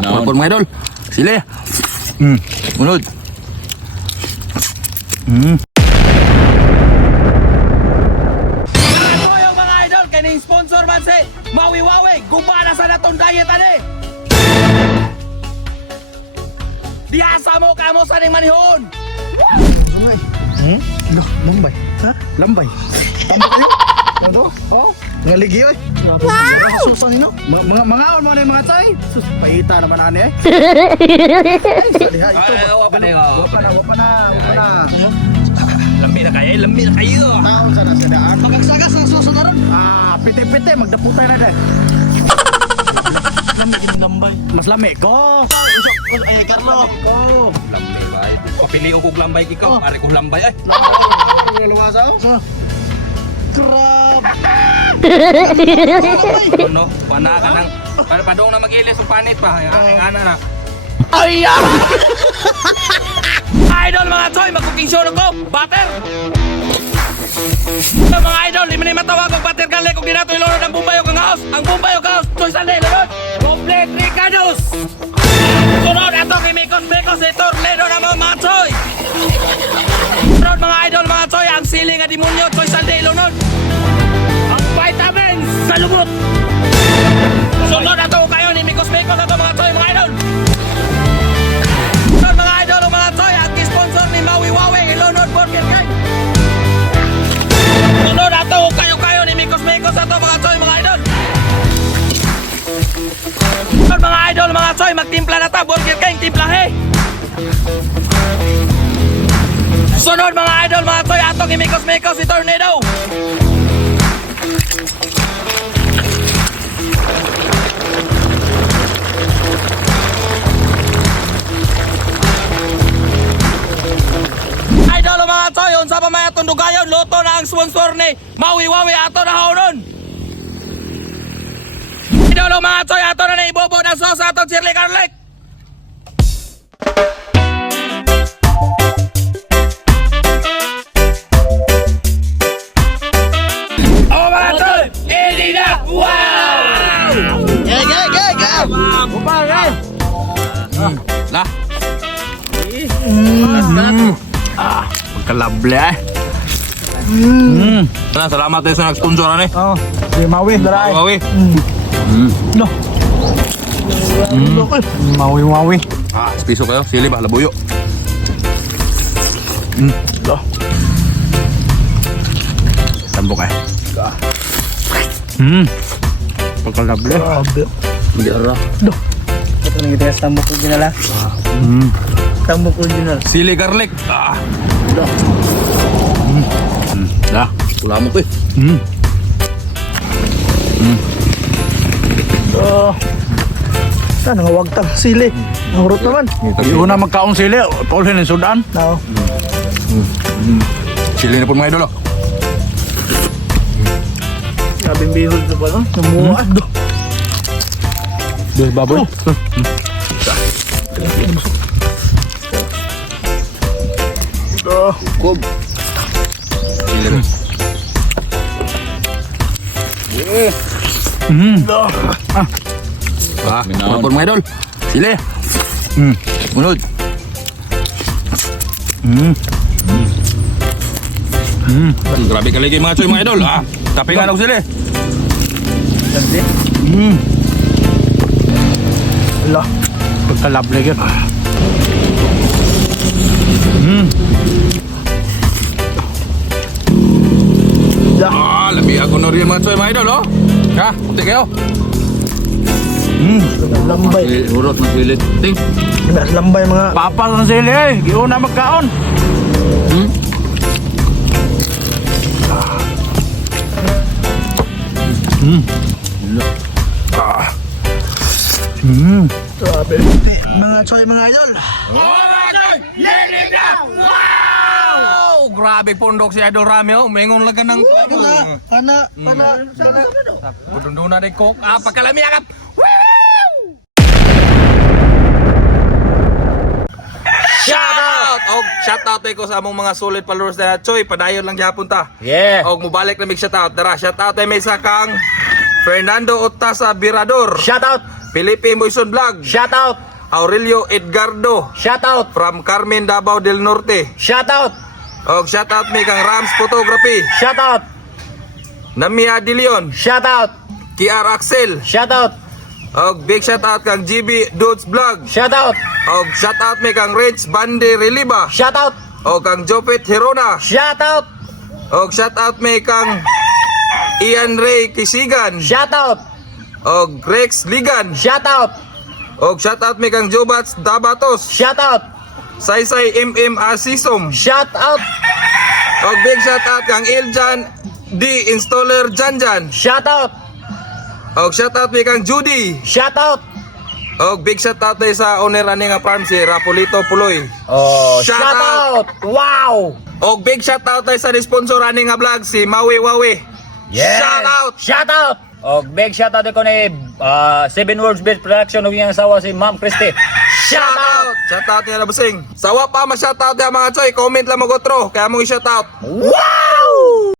Kapon mga idol. Sili. Munod. Yung mga idol, kaning sponsor man si Maui Wawi. Gumana sa natong diet ani. Diasa mo kamo sa ning manihon. Lambay. Ha? Lambay. Ano kayo? Ano? Wow. Ngaligi oy. Wow. Susan nino. Mga on mo na yung mga tay. Sus, paita naman ani eh. Diha ito. Wapa na. Lambi na kayo. Taon sana sa daan. Magagsagas ang susunod ron. Piti-piti magdaputay na deh. Lambay. Mas lami ko. Ay, Carlo. Oh. Lambi ba? Papili ko kog lambay ikaw. Pare ko lambay ay. Luwasa. Grabe. Ano? Pana ka nang padong na mag-ilis ang panit pa. Ang ana na. Ay! Idol mga choy, mag-cooking show na ko. Butter! Mga idol, di man ay matawag ang butter kali kung di nato ilunod ang Bombay o Kangaos. Ang Bombay o Kangaos, choy sa lelunod. Complete Ricados! Sunod ato kay Mikos, si Tornado na mga choy. Sunod mga idol, mga choy, ang siling nga demonyo, choy sa lelunod. Ang vitamins sa lubot. Sunod ato kayo ni Mikos, ato mga choy, mga idol. Sunod mga idol, mga choy, at sponsor ni Maui Wawi, Ilunod Burger King. Sunod ato kayo ni Mikos, ato mga choy, mga idol. Sunod mga idol, mga choy, magtimpla na ta, Burger King, timplahe. Sunod mga idol, mga choy, ato ni Mikos, si Tornado. Idol mga choy, unsa pa may atong dugayon, luto na ang sponsor ni Maui Wawi ato na haunon. Idol mga choy, ato na ibobo na sauce atong chili garlic. Oh mga choy, ini na! Wow! Lah. Pagkalable eh. Salamat tayo sa nag-sponsor ani. Oh, si Mawi daray. Wawi. No. Mawi. Spiso kayo, sili ba labuyo. Do. Tambok eh. Pagkalable. Biara. Do. Ito nang ito tambok ko ginala. Tambok ko ginala. Sili garlic. Do. Dah, pula mo ko eh. Oh. Sana nga wag tang sili. Ang rot naman. Iuna magkaong sili, paulhin ng sudan. No. Sili na po mga idol. Sabing bihod sa pala. Namuha. Do. Dos baboy. Do. Kob. Sili mo. Do. Ano po mga idol? Sili. Munod. Grabe kaligi mga choy mga idol. Tapi nga ako sili. Dati. Ala. Pagkalable yun. Labi ako na rin mga choy mga idol oh. Ha, kunti kayo. Lambay. Urot ng sili. Ting. Lambay mga papas ng sili eh. Giuna magkaon. Grabe. Mga choy mga idol. Wow! Grabe pondok si Idol Rami oh. Mengon lang ka ng... Ana. Budunduna din ko. Pagkalami akap. Shout out ko sa among mga solid followers na choy, padayon lang gyapon ta. Yeah. Og mobalik na mig shout out. Dara, shout out may sa kang Fernando Otasa Birador. Shout out. Felipe Moison Vlog. Shout out. Aurelio Edgardo. Shout out. From Carmen Davao del Norte. Shout out. Og shout out mi kang Rams Photography. Shout out. Namia De Leon. Shout out. Kiar Axel. Shout out. Og big shout out kang GB Dudes Vlog. Shout out. Og shout out mi kang Rich Bande Reliba. Shout out. Og kang Jopet Herona. Shout out. Og shout out mi kang Ian Ray Kisigan. Shout out. Og Rex Ligan. Shout out. Og shout out mi kang Jobats Dabatos. Shout out. Saysay MM Asisom. Shout out. Og big shout out kang Iljan D Installer Janjan. Shout out. Og shout out mi kang Judy. Shout out. Og big shout out tayo sa owner ani nga farm si Rapolito Puloy. Oh, Shout shout out. Wow. Og big shout out tayo sa sponsor ani nga vlog si Maui Wawi. Yes. Shout out. Shout out. Og big shout out ko ni Seven Words Best Production ug iyang asawa si Ma'am Christy. Shout out. Shout out niya na busing. Sawa pa ma shout out ya mga choy, comment lang mo gotro kaya mo i-shout out. Wow!